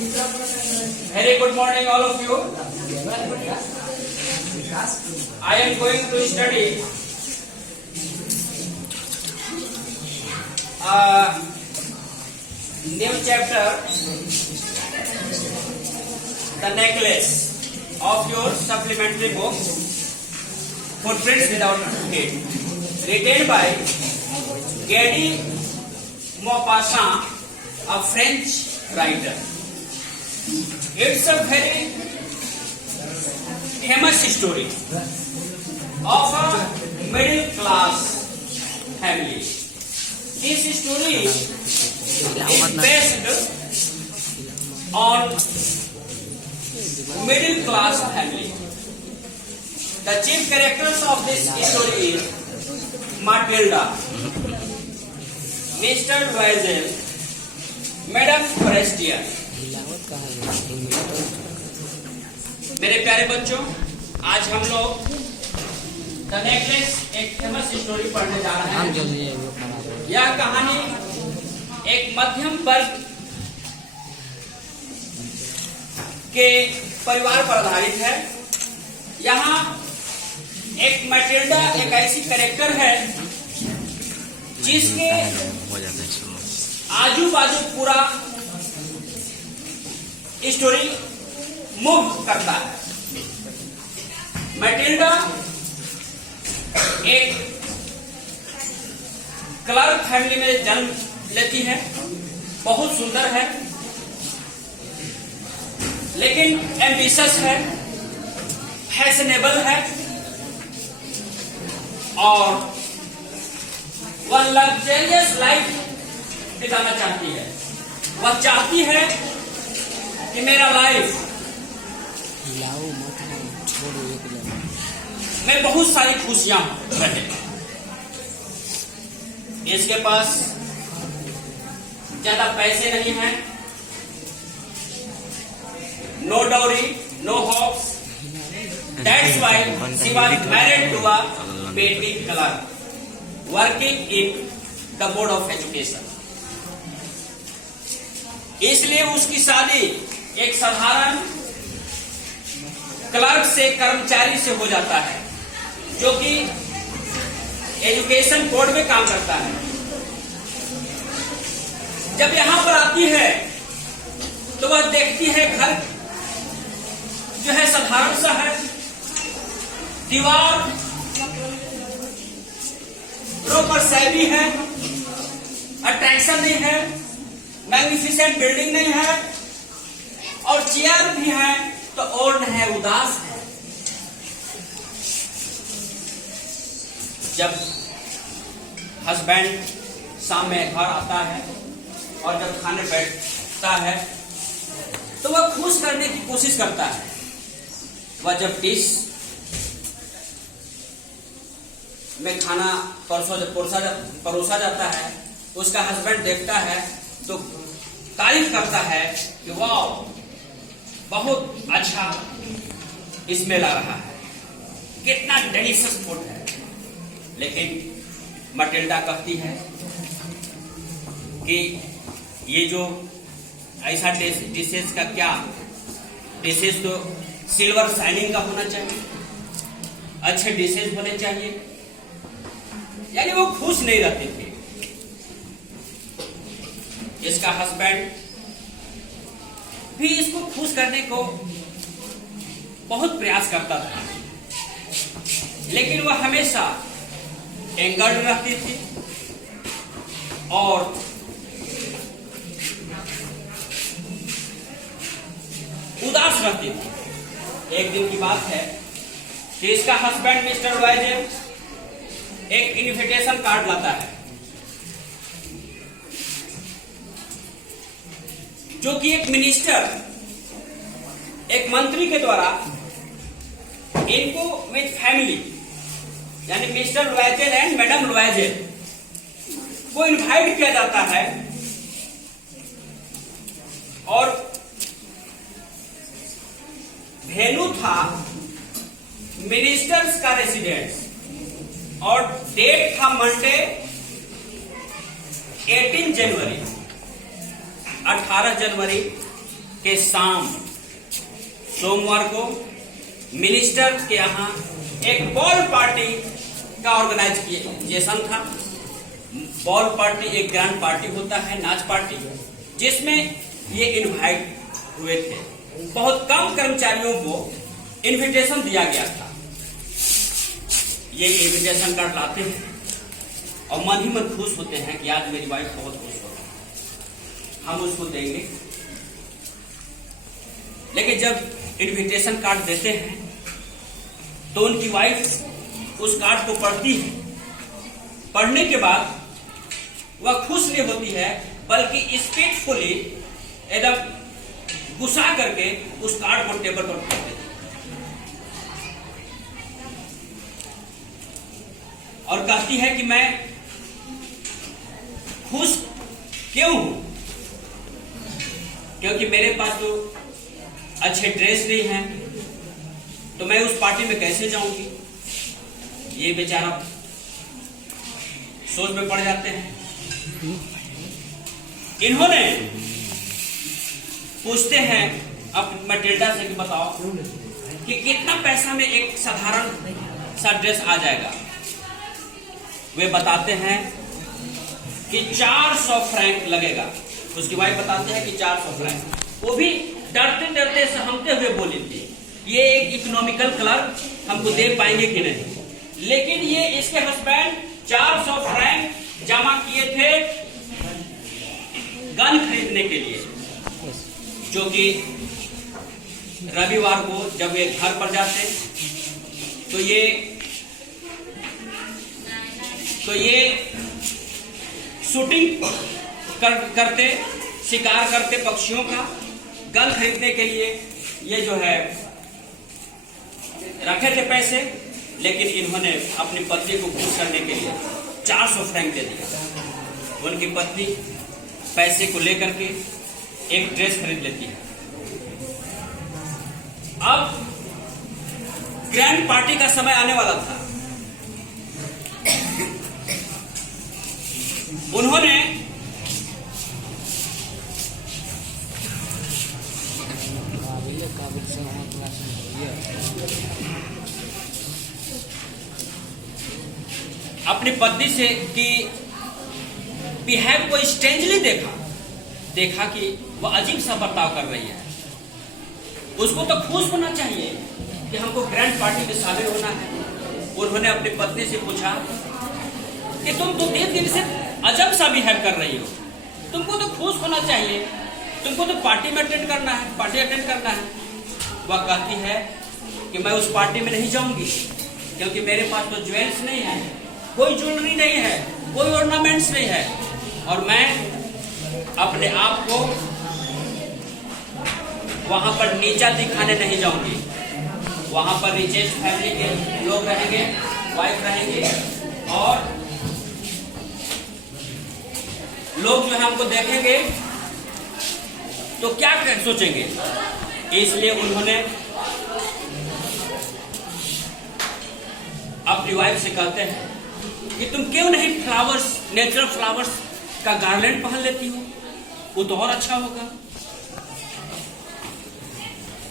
Very good morning, all of you. I am going to study new chapter, the necklace of your supplementary book, Footprints Without Feet, written by Gady Maupassant, a French writer. It's a very famous story of a middle class family. This story is based on middle class family. The chief characters of this story is Matilda, Mr. Loisel, Madame Forestier. मेरे प्यारे बच्चों, आज हम लोग the necklace एक famous story पढ़ने जा रहे हैं। यह कहानी एक मध्यम वर्ग के परिवार पर आधारित है। यहाँ एक मैटिल्डा एक ऐसी कैरेक्टर है जिसके आजू बाजू पूरा स्टोरी मूव करता है। मैटिल्डा एक क्लर्क फैमिली में जन्म लेती है, बहुत सुंदर है, लेकिन एम्बिशियस है, फैशनेबल है और वह लग्जरियस लाइफ बिताना चाहती है। वह चाहती है कि मेरा लाइफ में बहुत सारी खुशियां रहे। इसके पास ज्यादा पैसे नहीं हैं, no dowry, no hopes. That's why she was married to a petty clerk working in the board of education. इसलिए उसकी शादी एक साधारण क्लर्क से, कर्मचारी से हो जाता है जो कि एजुकेशन बोर्ड में काम करता है। जब यहां पर आती है तो वह देखती है घर जो है साधारण सा है, दीवार प्रॉपर शैली है, अट्रैक्शन नहीं है, मैग्निफिसेंट बिल्डिंग नहीं है और चेयर भी है तो ओल्ड है, उदास है। जब हस्बैंड शाम में घर आता है और जब खाने बैठता है तो वह खुश करने की कोशिश करता है। वह जब डिश में खाना परोसा जाता है, उसका हस्बैंड देखता है तो तारीफ करता है कि वाह, बहुत अच्छा स्मेल आ रहा है, कितना डिलीशियस फूड है। लेकिन मटिल्डा कहती है कि ये जो ऐसा डिशेस का क्या, डिशेस तो सिल्वर शाइनिंग का होना चाहिए, अच्छे डिशेस होने चाहिए। यानी वो खुश नहीं रहते थे। इसका हस्बैंड भी इसको खुश करने को बहुत प्रयास करता था, लेकिन वह हमेशा एंगर्ड रहती थी और उदास रहती थी। एक दिन की बात है कि इसका हस्बैंड मिस्टर वाइजर एक इन्विटेशन कार्ड लाता है जो कि एक मिनिस्टर, एक मंत्री के द्वारा इनको विथ फैमिली यानी मिस्टर लॉयजेल एंड मैडम लॉयजेल को इनवाइट किया जाता है और वेन्यू था मिनिस्टर्स का रेसिडेंस और डेट था मंडे 18 जनवरी के शाम सोमवार को मिनिस्टर के यहाँ एक बॉल पार्टी का ऑर्गेनाइजेशन था। बॉल पार्टी एक ग्रैंड पार्टी होता है, नाच पार्टी, जिसमें ये इनवाइट हुए थे। बहुत कम कर्मचारियों को इनविटेशन दिया गया था। ये इनविटेशन कार्ड लाते हैं और मन ही मन खुश होते हैं कि आज मेरी वाइफ बहुत खुश होगा, हम उसको देंगे। लेकिन जब इनविटेशन कार्ड देते हैं तो उनकी वाइफ उस कार्ड को पढ़ती है। पढ़ने के बाद वह खुश नहीं होती है, बल्कि स्पीडफुली एकदम गुस्सा करके उस कार्ड को टेबल पर फेंक देती है और कहती है कि मैं खुश क्यों हूं, क्योंकि मेरे पास तो अच्छे ड्रेस नहीं है, तो मैं उस पार्टी में कैसे जाऊंगी। ये बेचारा सोच में पड़ जाते हैं। इन्होंने पूछते हैं अब मैटिल्डा से कि बताओ कि कितना पैसा में एक साधारण सा ड्रेस आ जाएगा। वे बताते हैं कि 400 फ्रैंक लगेगा। उसकी वाइफ बताते हैं कि 400 फ्रैंक। वो भी डरते डरते सहमते हुए बोली थी ये एक इकोनॉमिकल क्लर्क हमको दे पाएंगे कि नहीं। लेकिन ये इसके हस्बैंड 400 फ्रैंक जमा किए थे गन खरीदने के लिए, जो कि रविवार को जब ये घर पर जाते तो ये शूटिंग करते, शिकार करते पक्षियों का। गन खरीदने के लिए ये जो है रखे थे पैसे, लेकिन इन्होंने अपनी पत्नी को खुश करने के लिए 400 फ्रैंक दे दिया। उनकी पत्नी पैसे को लेकर के एक ड्रेस खरीद लेती है। अब ग्रैंड पार्टी का समय आने वाला था। उन्होंने अपनी पत्नी से कि बिहेव को स्ट्रेंजली देखा कि वह अजीब सा बर्ताव कर रही है। उसको तो खुश होना चाहिए कि हमको ग्रैंड पार्टी में शामिल होना है। उन्होंने अपनी पत्नी से पूछा कि तुम तो 3 दिन से अजब सा बिहेव कर रही हो, तुमको तो खुश होना चाहिए, तुमको तो पार्टी में अटेंड करना है। वह कहती है कि मैं उस पार्टी में नहीं जाऊंगी, क्योंकि मेरे पास तो ज्वेल्स नहीं है, कोई ज्वेलरी नहीं है, कोई ऑर्नामेंट्स नहीं है, और मैं अपने आप को वहां पर नीचा दिखाने नहीं जाऊंगी। वहां पर रिचेस्ट फैमिली के लोग रहेंगे, वाइफ रहेंगे, और लोग जो है हमको देखेंगे तो क्या सोचेंगे। इसलिए उन्होंने अपनी वाइफ से कहते हैं कि तुम क्यों नहीं फ्लावर्स, नेचुरल फ्लावर्स का गार्लैंड पहन लेती हो, वो तो और अच्छा होगा।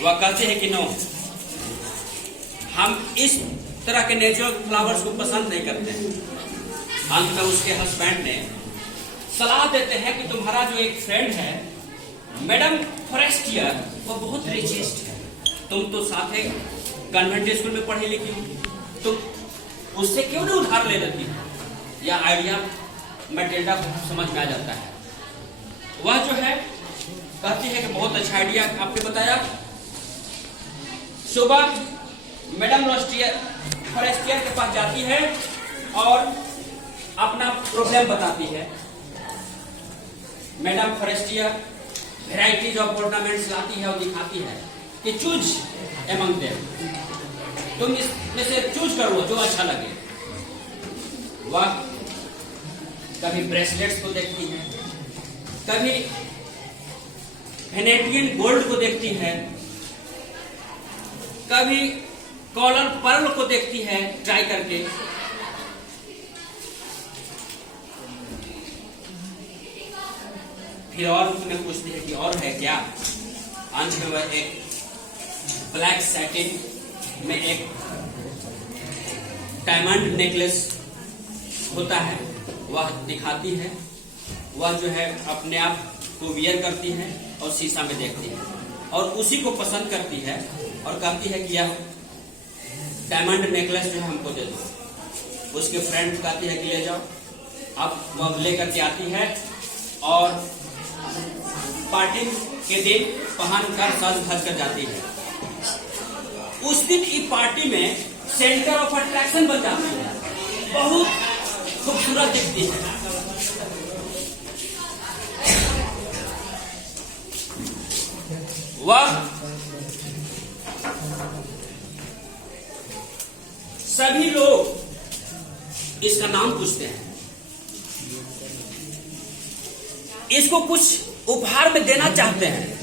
वह कहते हैं कि नो, हम इस तरह के नेचुरल फ्लावर्स को पसंद नहीं करते। अंत में उसके हस्बैंड ने सलाह देते हैं कि तुम्हारा जो एक फ्रेंड है मैडम फॉरेस्टियर, वो बहुत रिचेस्ट है, तुम तो साथ ही कन्वेंट स्कूल में पढ़ी लिखी हो, तुम उससे क्यों नहीं उधार ले लेती हो। यह आइडिया मैटिल्डा को समझ में आ जाता है। वह जो है कहती है कि बहुत अच्छा आइडिया आपने बताया। सुबह मैडम फॉरेस्टियर के पास जाती है और अपना प्रॉब्लम बताती है। Madam Forestier varieties of ornaments लाती है और दिखाती है कि चूज एमंग देम, तुम इसमें से चूज करो जो अच्छा लगे। वह कभी ब्रेसलेट्स को देखती है, कभी वेनेटियन गोल्ड को देखती है, कभी कॉलर पर्ल को देखती है ट्राई करके। फिर और उसमें पूछती है कि और है क्या, अंत में वह एक ब्लैक सैटिन में एक डायमंड नेकलेस होता है, वह दिखाती है। वह जो है अपने आप को वियर करती है और शीशा में देखती है और उसी को पसंद करती है और कहती है कि यह डायमंड नेकलेस जो है हमको दे दो। उसके फ्रेंड कहती है कि ले जाओ। अब वह लेकर के आती है और पार्टी के दिन पहन कर सज धज कर जाती है। उस दिन इस पार्टी में सेंटर ऑफ अट्रैक्शन बन जाती है, बहुत खूबसूरत दिखती है। वह सभी लोग इसका नाम पूछते हैं, इसको कुछ उपहार में देना चाहते हैं।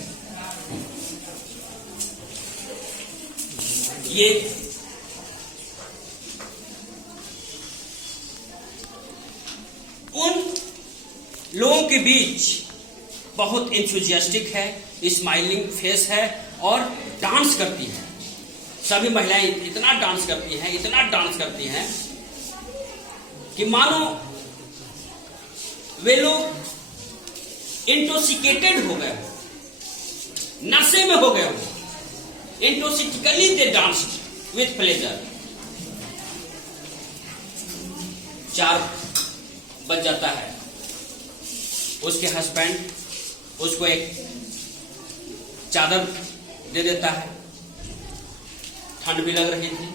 ये उन लोगों के बीच बहुत एंथुजियास्टिक है, स्माइलिंग फेस है और डांस करती है। सभी महिलाएं इतना डांस करती हैं, इतना डांस करती हैं कि मानो वे लोग इंटॉक्सिकेटेड हो गए, नशे में हो गए हो। इंटॉक्सिकली दे डांस विथ प्लेजर। 4 बज जाता है। उसके हस्बैंड उसको एक चादर दे देता है। ठंड भी लग रही थी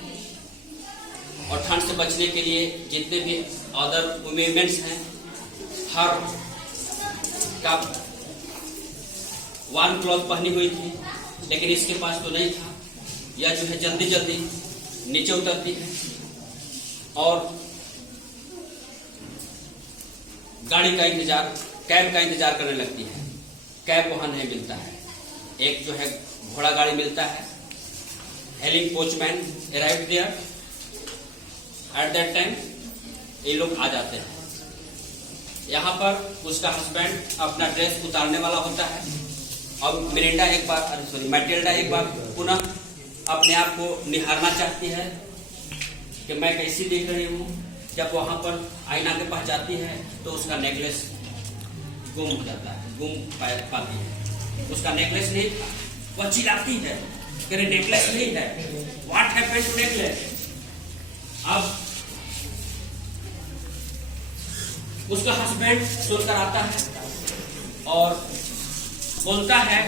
और ठंड से बचने के लिए जितने भी अदर वुमेन्स हैं, हर का वार्म क्लॉथ पहनी हुई थी, लेकिन इसके पास तो नहीं था। यह जो है जल्दी जल्दी नीचे उतरती है और गाड़ी का इंतजार, कैब का इंतजार करने लगती है। कैब वहां नहीं मिलता है। एक जो है घोड़ा गाड़ी मिलता है। Hailing coachman arrived there at that time. ये लोग आ जाते हैं। यहाँ पर उसका हस्बैंड अपना ड्रेस उतारने वाला होता है और मिरिंडा मैटिल्डा एक बार पुनः अपने आप को निहारना चाहती है कि मैं कैसी दिख रही हूँ। जब वहां पर आईना के पास जाती है तो उसका नेकलेस गुम हो जाता है, गुम पाती है। उसका नेकलेस नहीं था। वह चिल्लाती है कि नेकलेस नहीं है, व्हाट हैपेंड टू नेकलेस। अब उसका हस्बैंड सुनकर आता है और बोलता है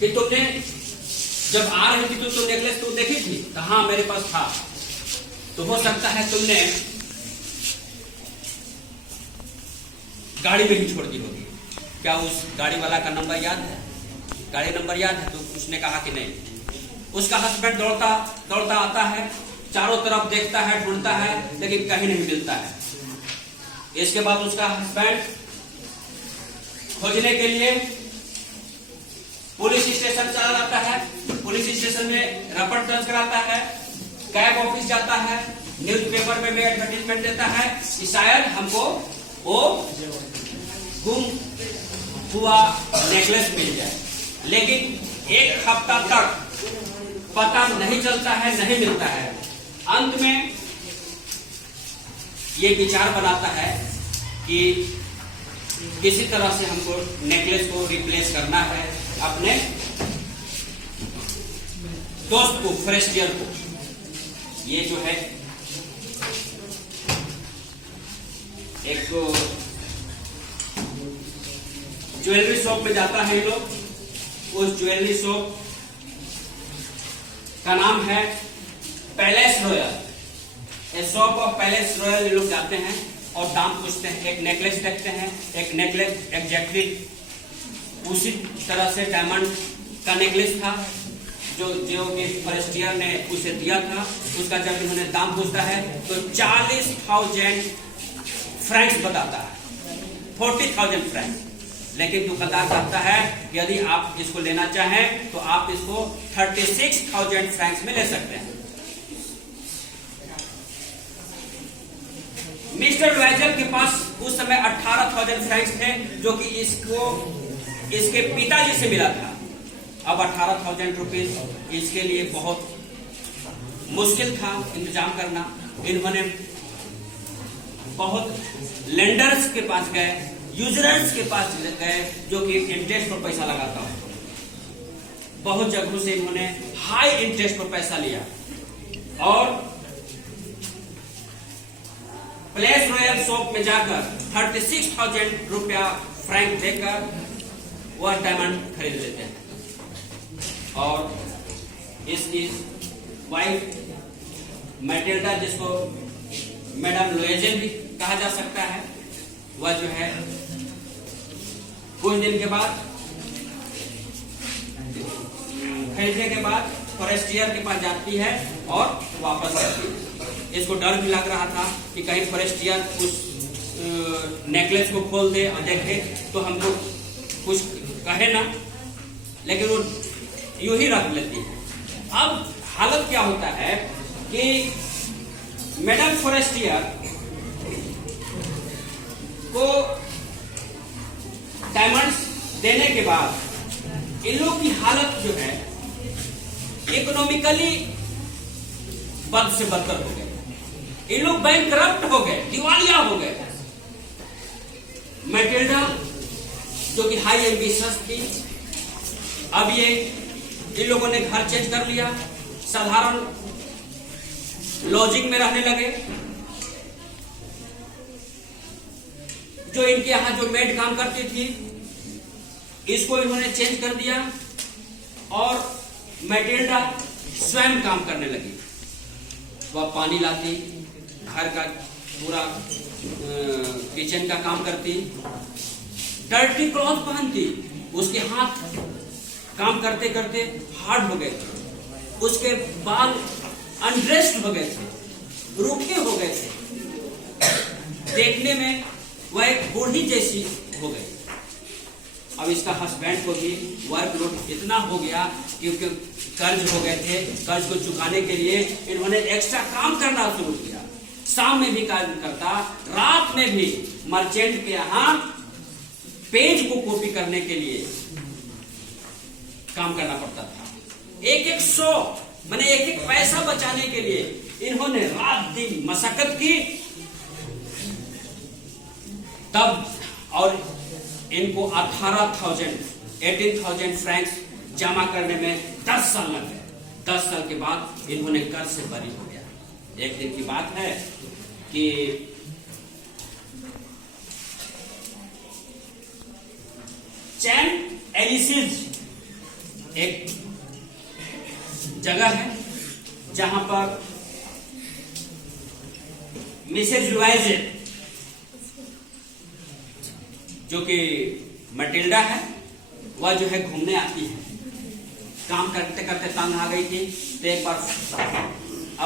कि तुमने जब आ रही थी तो तुम नेकलेस तुम देखी थी? तो हाँ मेरे पास था। तो हो सकता है तुमने गाड़ी में ही छोड़ दी होगी। क्या उस गाड़ी वाला का नंबर याद है? गाड़ी नंबर याद है? तो उसने कहा कि नहीं। उसका हस्बैंड दौड़ता दौड़ता आता है, चारों तरफ देखता है, ढूंढता है, लेकिन कहीं नहीं मिलता है। इसके बाद उसका हस्बैंड खोजने के लिए पुलिस स्टेशन चला जाता है। पुलिस स्टेशन में रिपोर्ट दर्ज कराता है। कैब ऑफिस जाता है, न्यूज़पेपर में एडवर्टाइजमेंट देता है कि शायद हमको वो गुम हुआ नेकलेस मिल जाए। लेकिन 1 हफ्ता तक पता नहीं चलता है, नहीं मिलता है। अंत में ये विचार बनाता है कि किसी तरह से हमको नेकलेस को रिप्लेस करना है अपने दोस्त को, फ्रेस्टियर को। ये जो है एक ज्वेलरी शॉप में जाता है ये लोग। उस ज्वेलरी शॉप का नाम है palace royal. A shop of palace royal ये लोग जाते हैं और दाम पूछते हैं। एक नेकलेस देखते हैं। एक नेकलेस एग्जैक्टली उसी तरह से डायमंड का नेकलेस था जो कि फॉरेस्टियर ने उसे दिया था। उसका जब इन्होंने दाम पूछता है तो 40,000 फ्रैंक्स बताता है, 40,000 फ्रैंक्स। लेकिन दुकानदार कहता है कि यदि आप इसको लेना चाहें तो आप इसको 36,000 फ्रैंक्स में ले सकते हैं। मिस्टर वाइजल के पास उस समय 18,000 फ्रैंक्स थे, जो कि इसको इसके पिताजी से मिला था। अब 18,000 रुपीज इसके लिए बहुत मुश्किल था इंतजाम करना। इन्होंने बहुत लेंडर्स के पास गए, यूजर्स के पास गए जो कि इंटरेस्ट पर पैसा लगाता हो। बहुत जगहों से इन्होंने हाई इंटरेस्ट पर पैसा लिया और प्लेस रॉयल शॉप में जाकर 36,000 रुपया फ्रैंक देकर वह डायमंड खरीद लेते हैं। और इसकी वाइफ मैटिल्डा, जिसको मैडम लोएजेल भी कहा जा सकता है, वह जो है कुछ दिन के बाद खरीदने के बाद फॉरेस्टियर के पास जाती है और वापस आती है। इसको डर भी लग रहा था कि कहीं फॉरेस्टियर उस नेकलेस को खोल दे और देखे तो हमको कुछ कहे ना, लेकिन वो यूं ही रख लेती है। अब हालत क्या होता है कि मैडम फॉरेस्टियर को डायमंड्स देने के बाद इन लोग की हालत जो है इकोनॉमिकली बद से बदतर हो गए। इन लोग बैंक करप्ट हो गए, दिवालिया हो गए। मैटिल्डा जो कि हाई एम्बिशियस थी, अब ये इन लोगों ने घर चेंज कर लिया, साधारण लॉजिंग में रहने लगे। जो इनके यहां जो मेड काम करती थी इसको इन्होंने चेंज कर दिया और मैटिल्डा स्वयं काम करने लगी। वह पानी लाती, घर का पूरा किचन का काम करती, डर्टी क्लॉथ पहनती। उसके हाथ काम करते करते हार्ड हो गए थे, उसके बाल अनड्रेस्ड हो गए थे, रूखे हो गए थे, देखने में वह एक बूढ़ी जैसी हो गई। अब इसका हस्बैंड को भी वर्कलोड इतना हो गया क्योंकि कर्ज हो गए थे। कर्ज को चुकाने के लिए इन्होंने एक्स्ट्रा काम करना शुरू किया। शाम में भी काम करता, रात में भी मर्चेंट के यहाँ पेज को कॉपी करने के लिए काम करना पड़ता था। एक एक सौ मैंने एक एक पैसा बचाने के लिए इन्होंने रात दिन मशक्कत की। तब और इनको 18,000 फ्रैंक्स जमा करने में 10 साल लग गए। 10 साल के बाद इन्होंने कर्ज से बरी हो गया। एक दिन की बात है कि चैन एलिसिस एक जगह है जहां पर मिसेज लुआइजे जो कि मैटिल्डा है, वह जो है घूमने आती है। काम करते करते तंग आ गई थी तो एक बार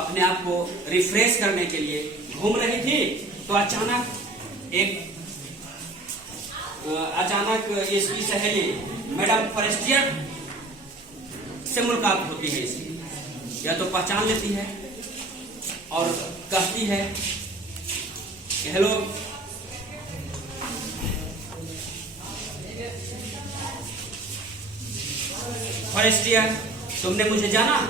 अपने आप को रिफ्रेश करने के लिए घूम रही थी तो अचानक इसकी सहेली मैडम फॉरेस्टियर से मुलाकात होती है। इसकी या तो पहचान लेती है और कहती है कि हेलो, फॉरेस्टियर, तुमने मुझे जाना?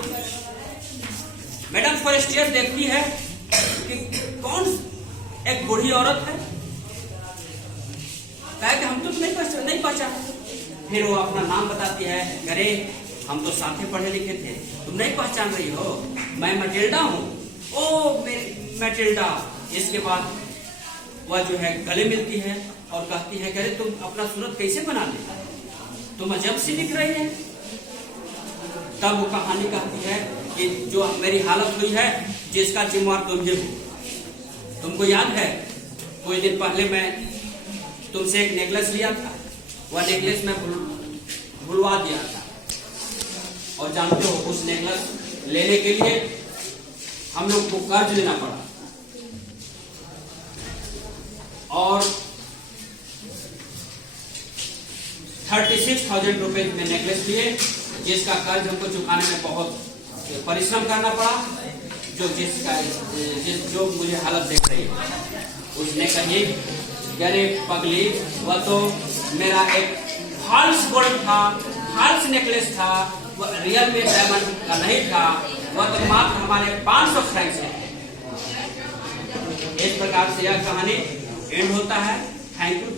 मैडम फॉरेस्टियर देखती है कि कौन एक बूढ़ी औरत है, कहा कि हम तो तुम्हें नहीं पहचाने। फिर वो अपना नाम बताती है, अरे हम तो साथ में पढ़े लिखे थे, तुम नहीं पहचान रही हो, मैं मैटिल्डा हूँ। ओ मैटिल्डा। इसके बाद वह जो है गले मिलती है और कहती है, अरे तुम अपना सूरत कैसे बना ली, तुम अजब सी दिख रही है। तब वो कहानी कहती है कि जो मेरी हालत हुई है जिसका जिम्मेवार तुम ही हो। तुमको याद है कुछ दिन पहले मैं तुमसे एक नेकलेस लिया था, वह नेकलेस मैं भुलवा दिया था। और जानते हो उस नेकलेस लेने के लिए हम लोग को कर्ज लेना पड़ा और 36,000 रुपए में नेकलेस लिए, जिसका कर्ज हमको चुकाने में बहुत परिश्रम करना पड़ा। जो मुझे हालत देख रही है उसने कही, अरे पगली, वह तो मेरा एक फॉल्स गोल्ड था, फॉल्स नेकलेस था, वो रियल में डायमंड का नहीं था, वह तो मात्र हमारे 500 फ्रैंक से। इस प्रकार से यह कहानी एंड होता है। Thank you.